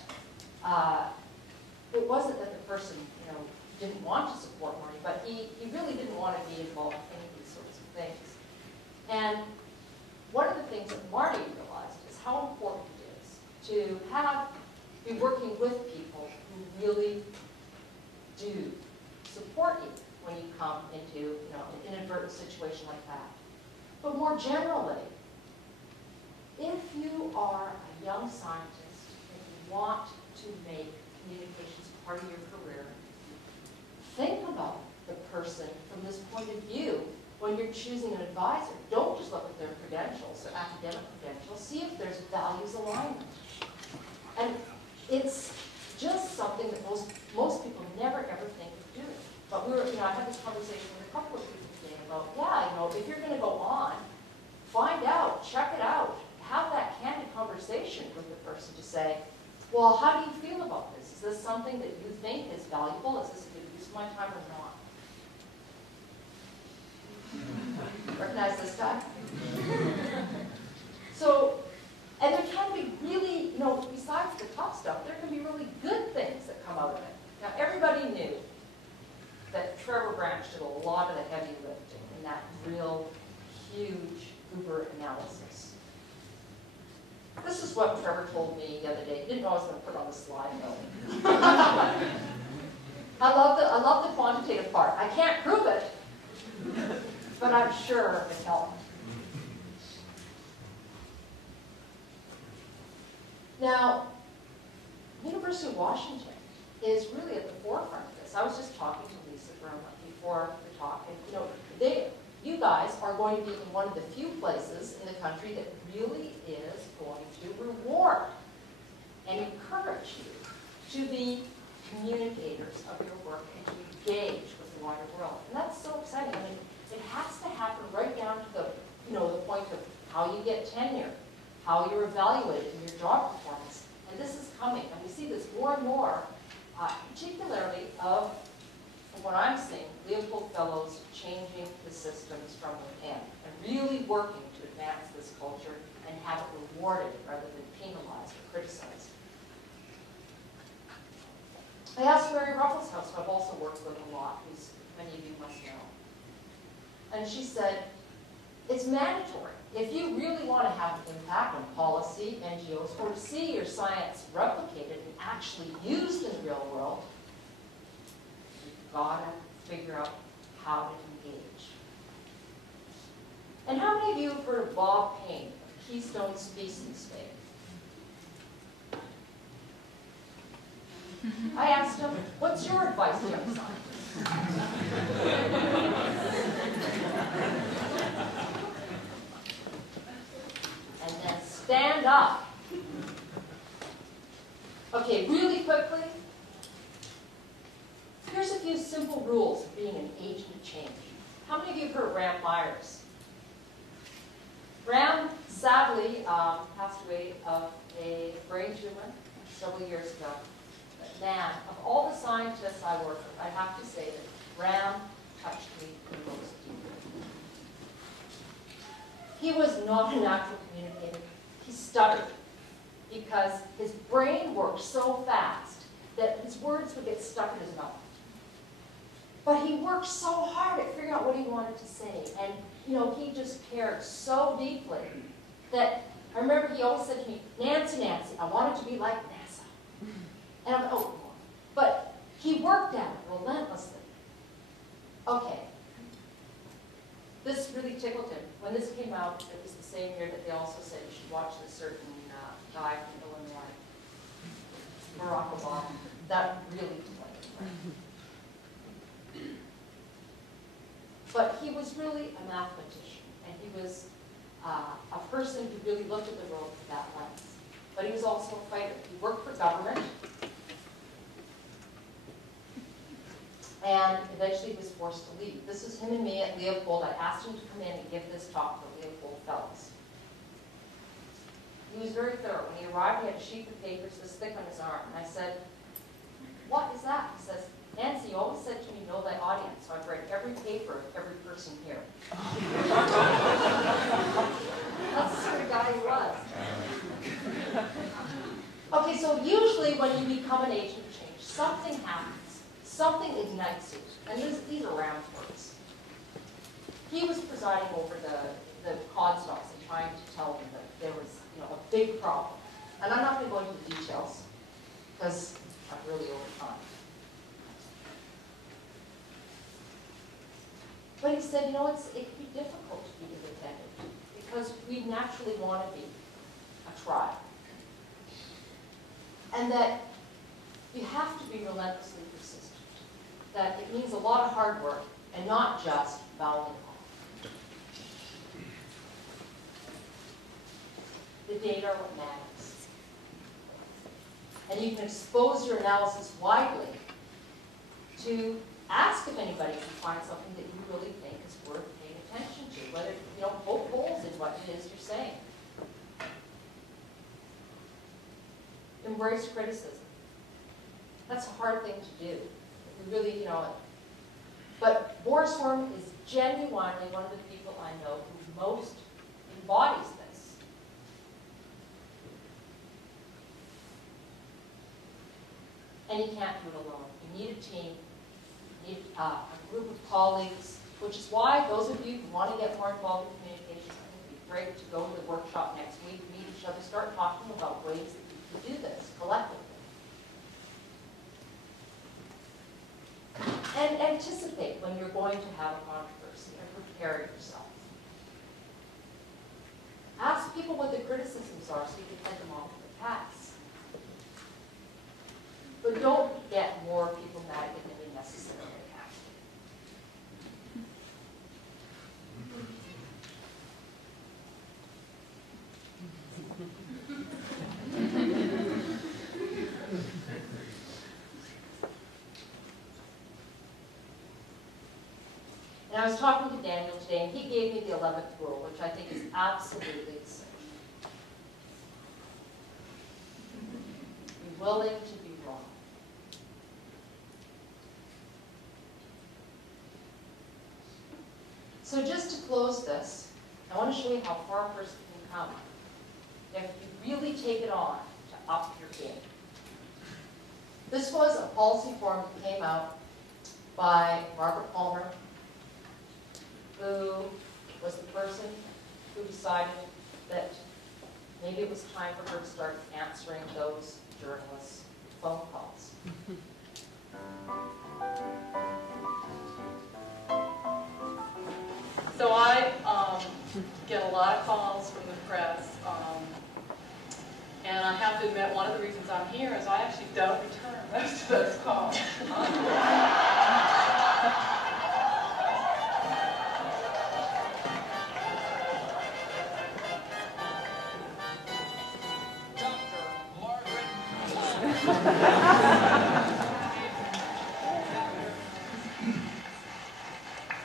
the person, you know, didn't want to support Marty, but he really didn't want to be involved in any of these sorts of things. And one of the things that Marty realized is how important it is to be working with people who really do support you when you come into, you know, an inadvertent situation like that. But more generally, if you are a young scientist and you want to make communications part of your career, think about the person from this point of view when you're choosing an advisor. Don't just look at their credentials, their academic credentials. See if there's values alignment. And it's just something that most people never ever think of doing. But I had this conversation with a couple of people today about, yeah, you know, if you're going to go on, find out, check it out, have that candid conversation with the person to say, well, how do you feel about this? Is this something that you think is valuable? Is this a good use of my time or not? Recognize this guy? So, and there can be really, you know, besides the tough stuff, there can be really good things that come out of it. Now, everybody knew that Trevor Branch did a lot of the heavy lifting in that real huge Uber analysis. This is what Trevor told me the other day. He didn't know I was going to put it on the slide, though. I love the quantitative part. I can't prove it, but I'm sure it helped. Now, University of Washington is really at the forefront of this. I was just talking to Lisa for a month before the talk, and you know, you guys are going to be in one of the few places in the country that really is going to reward and encourage you to be communicators of your work and to engage with the wider world. And that's so exciting. I mean, it has to happen right down to the point of how you get tenure, how you're evaluated in your job performance. And this is coming, and we see this more and more, particularly from what I'm seeing, Leopold Fellows changing the systems from within and really working to advance this culture and have it rewarded rather than penalized or criticized. I asked Mary Ruffleshouse, who I've also worked with a lot, who many of you must know. And she said, it's mandatory. If you really want to have an impact on policy, NGOs, or to see your science replicated and actually used in the real world, you've got to figure out how to engage. And how many of you have heard of Bob Payne, of Keystone Species Day? I asked him, what's your advice to young scientists? And then stand up. Okay, really quickly. Here's a few simple rules of being an agent of change. How many of you have heard of Ram Myers? Ram sadly passed away of a brain tumor several years ago. But man, of all the scientists I work with, I have to say that Ram touched me the most deeply. He was not a natural communicator. He stuttered because his brain worked so fast that his words would get stuck in his mouth. But he worked so hard at figuring out what he wanted to say. And, you know, he just cared so deeply that I remember he always said to me, Nancy, I wanted to be like NASA. And I'm like, oh, come on. But he worked at it relentlessly. Okay. This really tickled him. When this came out, it was the same year that they also said you should watch this certain guy from Illinois, Barack Obama. That really disappointed me. But he was really a mathematician, and he was a person who really looked at the world through that lens. But he was also a fighter. He worked for government, and eventually he was forced to leave. This was him and me at Leopold. I asked him to come in and give this talk to the Leopold Fellows. He was very thorough. When he arrived, he had a sheet of papers this thick on his arm, and I said, what is that? He says, Nancy, you always said to me, know thy audience, so I've read every paper of every person here. That's the sort of guy he was. so usually when you become an agent of change, something happens. Something ignites you. And these are round words. He was presiding over the Comstocks and trying to tell them that there was, a big problem. And I'm not going to go into the details because I'm really over time. But he said, it can be difficult to be independent because we naturally want to be a tribe. And that you have to be relentlessly persistent. That it means a lot of hard work and not just vowing off. The data are what matters. And you can expose your analysis widely to ask if anybody can find something that you really think is worth paying attention to, whether, poke holes in what it is you're saying. Embrace criticism. That's a hard thing to do. You really, But Boris Worm is genuinely one of the people I know who most embodies this. And you can't do it alone. You need a team, you need a group of colleagues, which is why those of you who want to get more involved in communications, I think it would be great to go to the workshop next week, meet each other, start talking about ways that you can do this collectively. And anticipate when you're going to have a controversy and prepare yourself. Ask people what the criticisms are so you can head them off to the past. But don't get more people mad than you necessarily have to. And I was talking to Daniel today, and he gave me the 11th rule, which I think is absolutely essential. Be willing to be wrong. So just to close this, I want to show you how far a person can come if you really take it on to up your game. This was a policy form that came out by Margaret Palmer, who was the person who decided that maybe it was time for her to start answering those journalists' phone calls. So I get a lot of calls from the press, and I have to admit one of the reasons I'm here is I actually don't return most of those calls.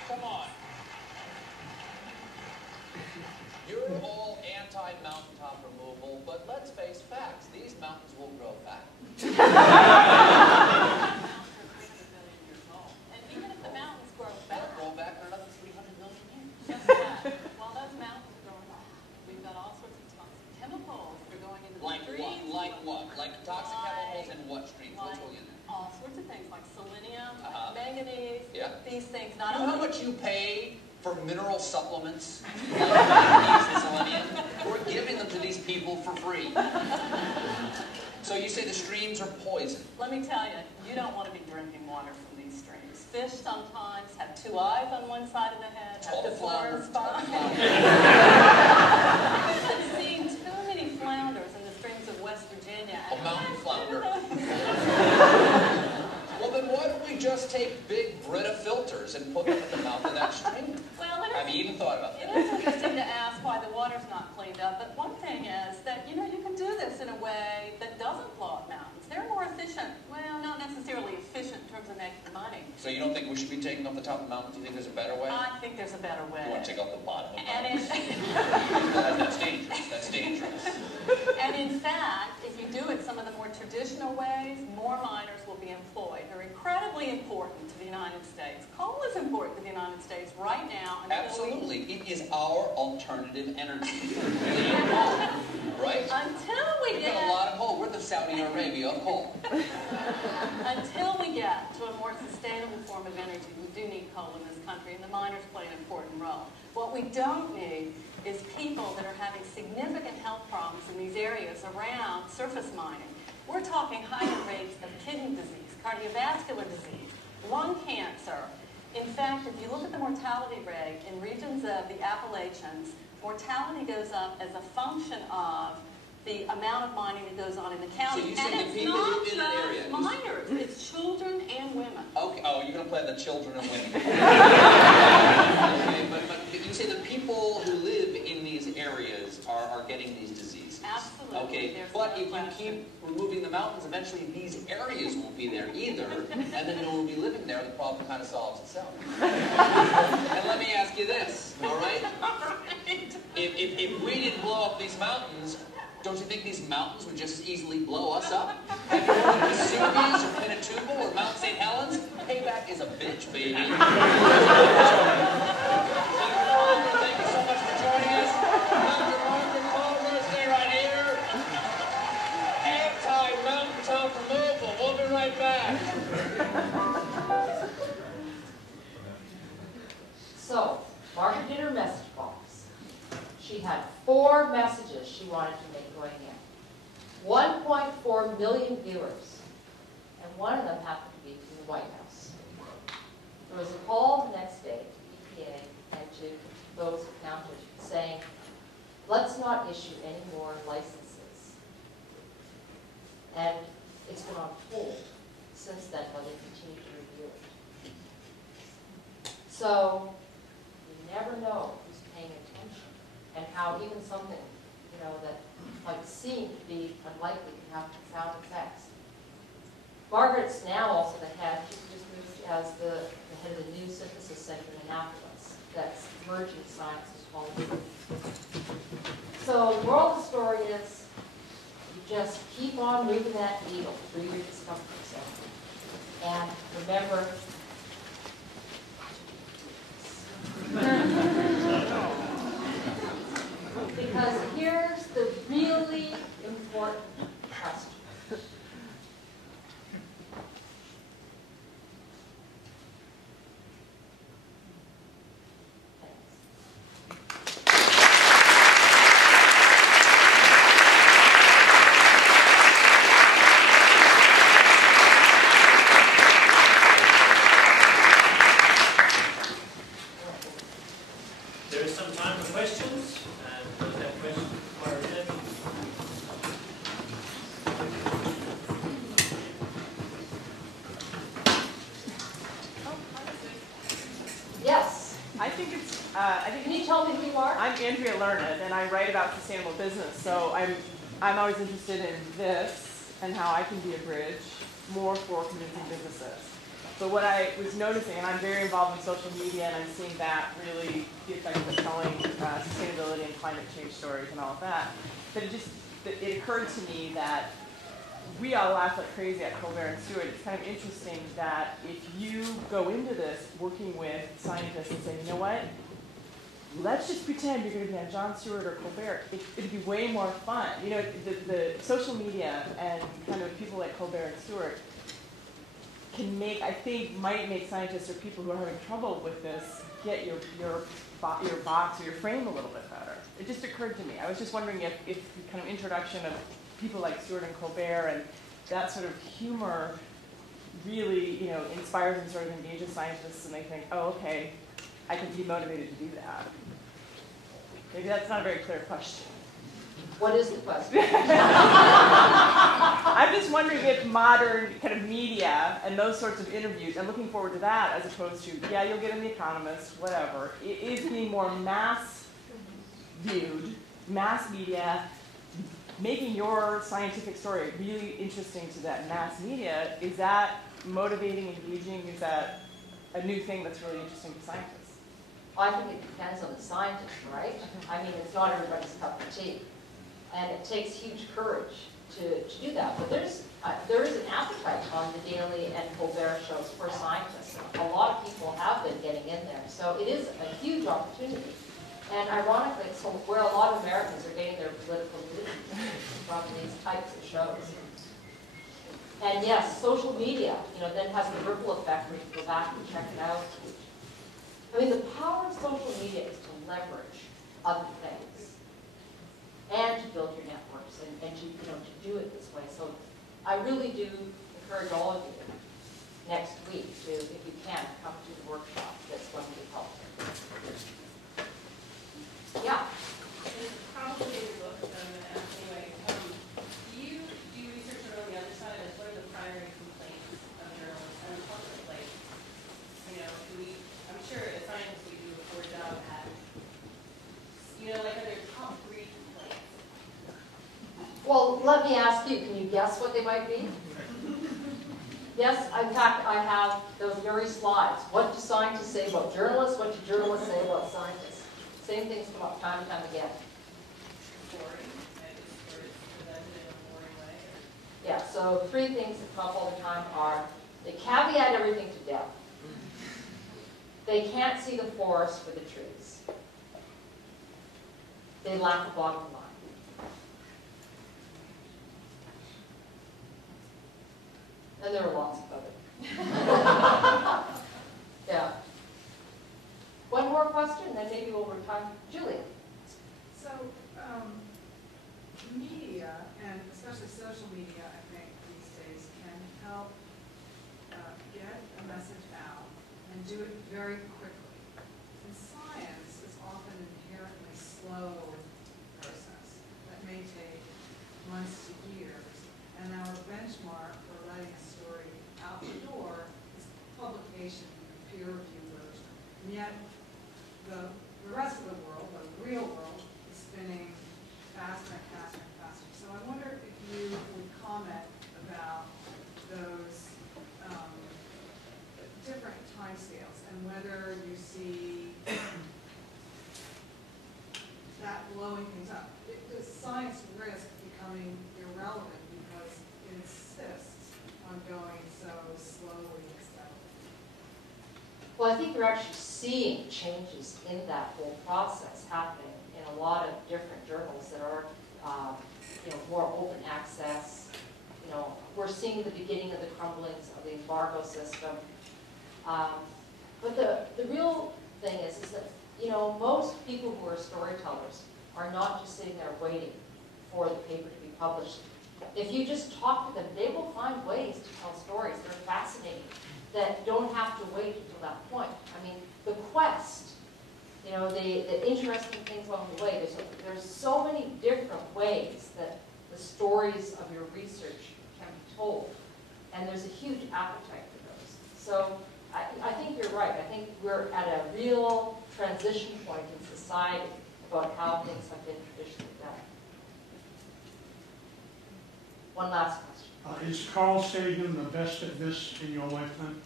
Come on. You're all anti-mountaintop removal, but let's face facts. These mountains will grow back. And even if the mountains grow back, They'll grow back for another 300 million years. just that, while those mountains are growing back, we've got all sorts of toxic chemicals that are going into the Like streams. what? Like what? Like toxic chemicals in what streams? What's Like going in there? all sorts of things like selenium, Uh-huh. manganese, Yeah. these things. You Not know how only much you pay for mineral supplements like manganese and selenium? We're giving them to these people for free. So you say the streams are poison. let me tell you, you don't want to be drinking water from these streams. Fish sometimes have two eyes on one side of the head, have Called a to flounder. blur spine. I've seen too many flounders in the streams of West Virginia. A mountain flounder. Well, then why don't we just take big Brita filters and put them at the mouth of that stream? Well, Have you even thought about it that? is interesting to ask why the water's not cleaned up, but one thing is that, you can do this in a way that doesn't blow up mountains. They're more efficient. Well, not necessarily efficient in terms of making money. So you don't think we should be taking off the top of the mountain? Do you think there's a better way? I think there's a better way. You want to take off the bottom of the And mountain? That's dangerous. That's dangerous. And in fact, if you do it some of the more traditional ways, more miners will be employed. They're incredibly important to the United States. Coal is important to the United States right now. Absolutely. It is our alternative energy. right? Until we We've got a get, lot of coal. We're the Saudi Arabia of coal. until we get to a more sustainable form of energy, we do need coal in this country, and the miners play an important role. What we don't need is people that are having significant health problems in these areas around surface mining. We're talking higher rates of kidney disease, cardiovascular disease, lung cancer. In fact, if you look at the mortality rate in regions of the Appalachians, mortality goes up as a function of the amount of mining that goes on in the county. So you say and the it's people not in that area. just miners, it's children and women. Okay. Oh, you're going to play the children and women. Okay, but you say the people who live in these areas are getting these diseases. Absolutely. Okay, There's but no if you question. keep removing the mountains, eventually these areas won't be there either, and then no one will be living there. The problem kind of solves itself. And let me ask you this, all right? If we didn't blow up these mountains, don't you think these mountains would just as easily blow us up? Have you heard of Vesuvius or Pinatubo or Mount St. Helens? Payback is a bitch, baby. Thank you so much for joining us. Dr. Margaret Culver, stay right here. Anti-mountaintop removal. We'll be right back. So, Margaret did her message box. She had 4 messages she wanted to make going in. 1.4 million viewers. And one of them happened to be from the White House. There was a call the next day to EPA and to those who counted saying, let's not issue any more licenses. And it's been on hold since then while they continue to review it. So, you never know who's paying attention and how even something, that might seem to be unlikely can have profound effects. Margaret's now also the head, she's just moved as the head of the new synthesis center in Annapolis that's merging sciences all over. So the moral of the story is you just keep on moving that needle through your discomfort zone. And remember, because here's the really important question. There is some time for questions, and those have questions fire in. Yes. I think Can you tell me who you are? I'm Andrea Learned, and I write about sustainable business. So I'm always interested in this and how I can be a bridge more for convincing businesses. So what I was noticing, and I'm very involved in social media, and I'm seeing that really the effect of telling sustainability and climate change stories and all of that. But it occurred to me that we all laugh like crazy at Colbert and Stewart. It's kind of interesting that if you go into this working with scientists and say, you know what, let's just pretend you're going to be on Jon Stewart or Colbert. It'd be way more fun. The social media and kind of people like Colbert and Stewart might make scientists or people who are having trouble with this get your box or your frame a little bit better. It just occurred to me. I was just wondering if the kind of introduction of people like Stewart and Colbert and that sort of humor really, inspires and sort of engages scientists, and they think, oh, okay, I can be motivated to do that. Maybe that's not a very clear question. What is the question? I'm just wondering if modern kind of media and those sorts of interviews, and looking forward to that as opposed to, yeah, you'll get in The Economist, whatever, it is being more mass viewed, mass media, making your scientific story really interesting to that mass media. Is that motivating, engaging? Is that a new thing that's really interesting to scientists? I think it depends on the scientist, right? I mean, it's not everybody's cup of tea. And it takes huge courage to do that. But there is an appetite on the Daily and Colbert shows for scientists. A lot of people have been getting in there. So it is a huge opportunity. And ironically, it's where a lot of Americans are getting their political news from these types of shows. And yes, social media, then has the ripple effect where you go back and check it out. I mean, the power of social media is to leverage other things and to build your networks and to, to do it this way. So I really do encourage all of you next week to, if you can, come to the workshop that's going to be held. Yeah? It's a complicated book, but I'm going to ask anyway. Do you do research on the other side of what are the primary complaints of journalists and the public? Like, I'm sure as scientists we do a poor job at, like are there top 3 complaints? Well, let me ask you, can you guess what they might be? Yes, in fact, I have those very slides. What do scientists say about journalists? What do journalists say about scientists? Same things come up time and time again. Boring, or it's presented in a boring way? Yeah, so 3 things that come up all the time are they caveat everything to death. They can't see the forest for the trees. They lack a bottom line. And there are lots of other. Yeah. One more question, then maybe we'll retire. Julia. So, media, and especially social media, I think, these days, can help get a message out and do it very quickly. And science is often an inherently slow process that may take months to years. And our benchmark for letting a story out the door is publication in a peer-reviewed version. And yet, the rest of the world, the real world, is spinning faster and faster and faster. So I wonder if you would comment about those different timescales and whether you see that blowing things up. Does science risk becoming irrelevant because it insists on going so slowly and steadily? Well, I think you're actually seeing changes in that whole process happening in a lot of different journals that are, more open access. We're seeing the beginning of the crumblings of the embargo system. But the real thing is that, most people who are storytellers are not just sitting there waiting for the paper to be published. If you just talk to them, they will find ways to tell stories that are fascinating, that don't have to wait until that point. I mean, the quest, the interesting things along the way, there's so many different ways that the stories of your research can be told. And there's a huge appetite for those. So I think you're right. I think we're at a real transition point in society about how things have been traditionally done. One last question. Is Carl Sagan the best at this in your lifetime?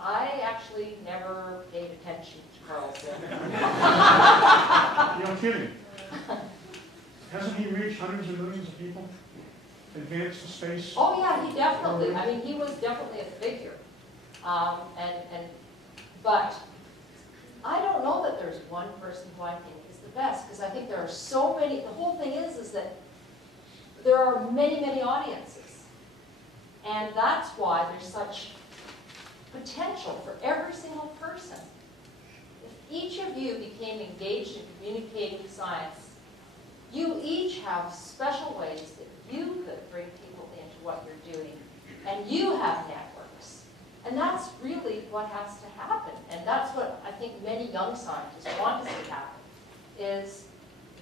I actually never paid attention to Carl Sagan. You're kidding. Hasn't he reached hundreds of millions of people? Advanced to space? Oh yeah, he definitely. I mean, he was definitely a figure. But I don't know that there's one person who I think is the best, because I think there are so many. The whole thing is that there are many, many audiences, and that's why there's such potential for every single person. If each of you became engaged in communicating science, you each have special ways that you could bring people into what you're doing, and you have networks. And that's really what has to happen, and that's what I think many young scientists want to see happen, is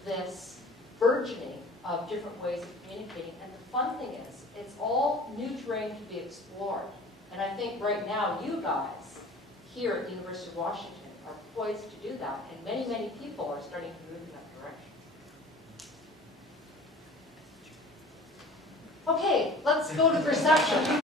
this burgeoning of different ways of communicating. And the fun thing is, it's all new terrain to be explored. And I think right now, you guys here at the University of Washington are poised to do that, and many, many people are starting to move in that direction. Okay, let's go to perception.